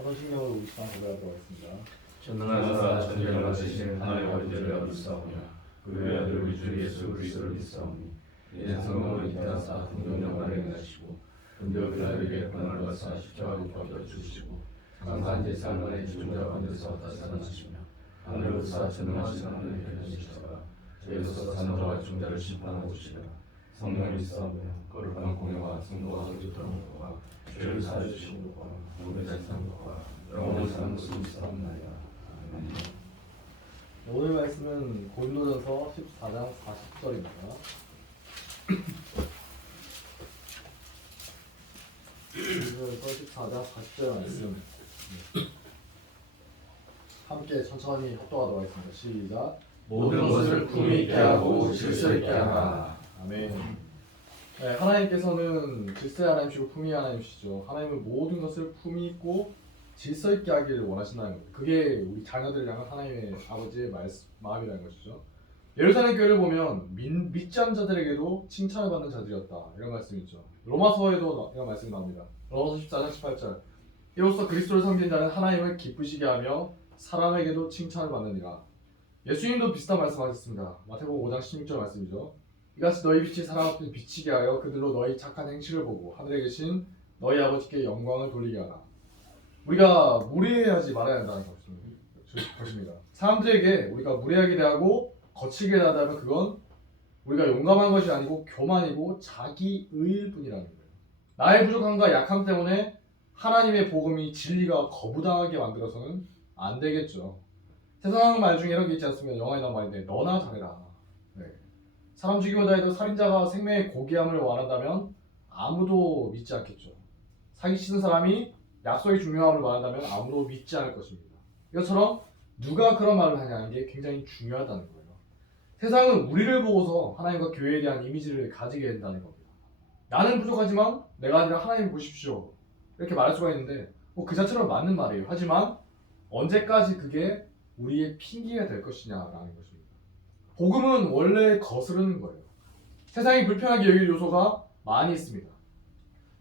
사도신경으로 우리 시간 고백하도록 하겠습니다. 전능하사 전쟁을 마치시는 하나님의 아버지를 믿사오며 그 외아들 우리 주 예수 그리스도를 믿사오니 이제 성령으로 이 땅에서 공동령을 행하시고 근데 그들에게 권한을 받사 십자가로 받아 주시고 강한 제사만의 주자 가운데서 다스리시며 하늘로서 전능하신 하나님의 계시다가 저희로서 산자와 중자를 심판하고 주시며 성령을 믿사오며 거룩한 공예와 성도와 거듭함과 죄를 사하주시는 것과 모든 재산과 영원히 사는 것을 믿사옵나이다. 아멘. 오늘 말씀은 고린도전서 14장 40절입니다. 고린도전서 14장 40절 말씀 함께 천천히 합독하도록 하겠습니다. 시작. 모든 것을 품위 있게 하고 질서 있게 하라. 아멘. 네, 하나님께서는 질서의 하나님이시고 품위의 하나님이시죠. 하나님은 모든 것을 품위 있고 질서 있게 하기를 원하신다는 겁니다. 그게 우리 자녀들을 향한 하나님의 아버지의 마음이라는 것이죠. 예루살렘 교회를 보면 믿지 않는 자들에게도 칭찬을 받는 자들이었다. 이런 말씀이 있죠. 로마서에도 이런 말씀이 나옵니다. 로마서 14장 18절. 이로써 그리스도를 섬긴 자는 하나님을 기쁘시게 하며 사람에게도 칭찬을 받느니라. 예수님도 비슷한 말씀하셨습니다. 마태복음 5장 16절 말씀이죠. 이같이 너희 빛이 사람 앞에 비치게 하여 그들로 너희 착한 행실을 보고 하늘에 계신 너희 아버지께 영광을 돌리게 하라. 우리가 무례하지 말아야 한다는 것입니다. 사람들에게 우리가 무례하게 대하고 거칠게 대하다면 그건 우리가 용감한 것이 아니고 교만이고 자기의일 뿐이라는 거예요. 나의 부족함과 약함 때문에 하나님의 복음이 진리가 거부당하게 만들어서는 안 되겠죠. 세상 말 중에 이런 게 있지 않습니까? 영화에 나온 말인데 너나 잘해라. 네. 사람 죽이고자 해도 살인자가 생명의 고귀함을 원한다면 아무도 믿지 않겠죠. 사기치는 사람이 약속의 중요함을 말한다면 아무도 믿지 않을 것입니다. 이것처럼 누가 그런 말을 하냐는 게 굉장히 중요하다는 거예요. 세상은 우리를 보고서 하나님과 교회에 대한 이미지를 가지게 된다는 겁니다. 나는 부족하지만 내가 아니라 하나님 보십시오. 이렇게 말할 수가 있는데 그 자체로 맞는 말이에요. 하지만 언제까지 그게 우리의 핑계가 될 것이냐라는 것입니다. 복음은 원래 거스르는 거예요. 세상이 불편하게 여길 요소가 많이 있습니다.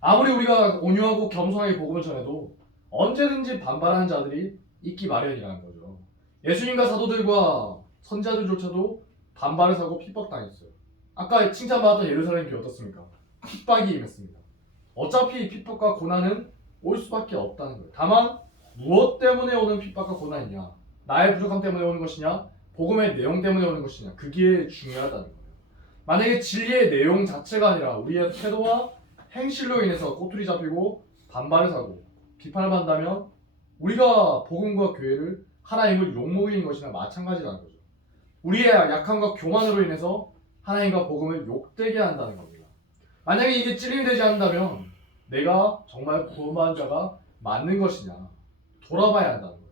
아무리 우리가 온유하고 겸손하게 복음을 전해도 언제든지 반발하는 자들이 있기 마련이라는 거죠. 예수님과 사도들과 선지자들조차도 반발을 사고 핍박당했어요. 아까 칭찬받았던 예루살렘 교회 어떻습니까? 핍박이 임했습니다. 어차피 핍박과 고난은 올 수밖에 없다는 거예요. 다만 무엇 때문에 오는 핍박과 고난이냐? 나의 부족함 때문에 오는 것이냐? 복음의 내용 때문에 오는 것이냐? 그게 중요하다는 거예요. 만약에 진리의 내용 자체가 아니라 우리의 태도와 행실로 인해서 꼬투리 잡히고 반발을 사고 비판을 받는다면 우리가 복음과 교회를 하나님을 욕먹이는 것이나 마찬가지라는 거죠. 우리의 약함과 교만으로 인해서 하나님과 복음을 욕되게 한다는 겁니다. 만약에 이게 찔림이 되지 않는다면 내가 정말 구원받은 자가 맞는 것이냐 돌아봐야 한다는 거예요.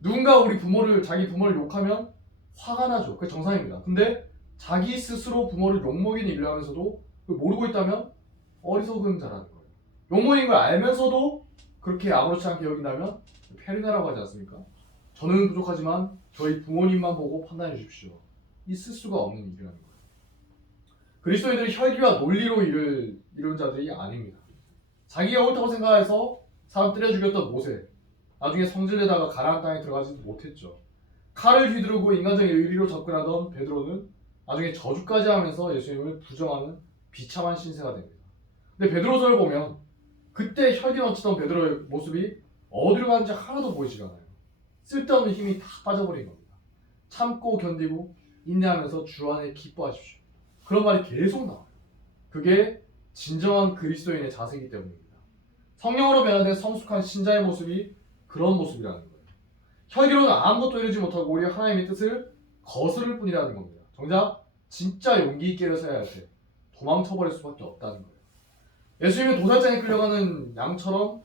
누군가 자기 부모를 욕하면 화가 나죠. 그게 정상입니다. 근데 자기 스스로 부모를 욕먹이는 일을 하면서도 그걸 모르고 있다면 어리석은 자라는 거예요. 욕먹인 걸 알면서도 그렇게 아무렇지 않게 여긴다면 페르나라고 하지 않습니까? 저는 부족하지만 저희 부모님만 보고 판단해 주십시오. 있을 수가 없는 일이라는 거예요. 그리스도인들이 혈기와 논리로 이룬 자들이 아닙니다. 자기가 옳다고 생각해서 사람 때려 죽였던 모세, 나중에 성질내다가 가나안 땅에 들어가지도 못했죠. 칼을 휘두르고 인간적인 의리로 접근하던 베드로는 나중에 저주까지 하면서 예수님을 부정하는 비참한 신세가 됩니다. 근데 베드로서를 보면 그때 혈기 넘치던 베드로의 모습이 어디로 가는지 하나도 보이지가 않아요. 쓸데없는 힘이 다 빠져버린 겁니다. 참고 견디고 인내하면서 주 안에 기뻐하십시오. 그런 말이 계속 나와요. 그게 진정한 그리스도인의 자세이기 때문입니다. 성령으로 변화된 성숙한 신자의 모습이 그런 모습이라는 거예요. 혈기로는 아무것도 이루지 못하고 오히려 하나님의 뜻을 거스를 뿐이라는 겁니다. 정작 진짜 용기 있게 일어서야 할 때 도망쳐버릴 수밖에 없다는 거예요. 예수님은 도살장에 끌려가는 양처럼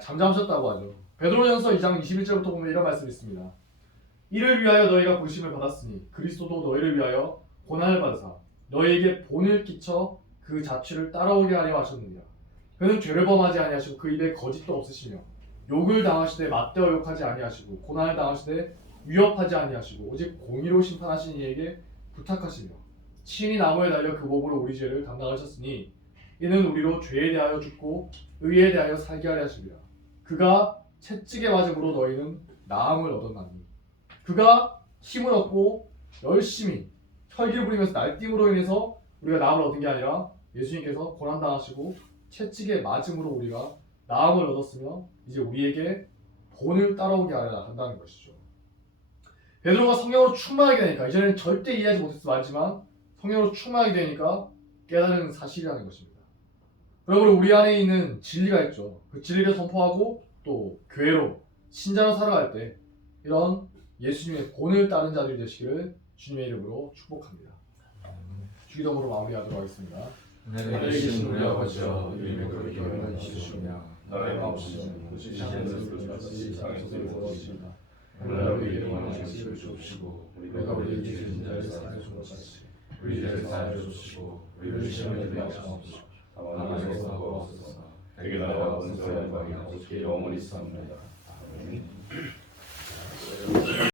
잠잠하셨다고 하죠. 베드로전서 2장 21절부터 보면 이런 말씀이 있습니다. 이를 위하여 너희가 부르심을 받았으니 그리스도도 너희를 위하여 고난을 받으사 너희에게 본을 끼쳐 그 자취를 따라오게 하려 하셨느니라. 그는 죄를 범하지 아니하시고 그 입에 거짓도 없으시며 욕을 당하시되 맞대어 욕하지 아니하시고 고난을 당하시되 위협하지 아니하시고 오직 공의로 심판하신 이에게 부탁하시며 친히 나무에 달려 그 몸으로 우리 죄를 담당하셨으니 이는 우리로 죄에 대하여 죽고 의에 대하여 살게 하려 하시리라. 그가 채찍에 맞음으로 너희는 나음을 얻었나니 그가 힘을 얻고 열심히 혈기를 부리면서 날뛰므로 인해서 우리가 나음을 얻은 게 아니라 예수님께서 고난당하시고 채찍에 맞음으로 우리가 나음을 얻었으며 이제 우리에게 본을 따라오게 하려 한다는 것이죠. 베드로가 성령으로 충만하게 되니까 이전에는 절대 이해하지 못했을 말이지만 성령으로 충만하게 되니까 깨달은 사실이라는 것입니다. 여러분 우리 안에 있는 진리가 있죠. 그 진리를 선포하고 또 교회로 신자로 살아갈 때 이런 예수님의 본을 따른 자들이 되시기를 주님의 이름으로 축복합니다. 주기도문으로 마무리하도록 하겠습니다. 하늘에 계신 우리 아버지여 이름이 그렇게 영원하시오며 나라의 마옵시며 지시는 것을 같이 땅에서 이루어지이다. 오늘날 우리에게 원하는 것을 주옵시고 우리가 우리의 죄진 자를 사하여 주옵소서. 우리 죄를 사하여 주옵시고 우리를 시험에 들게 하지 마옵시고 다만 악에서 구하옵소서. 대개 나라와 권세와 영광이 아버지께 영원히 있사옵나이다. 아멘.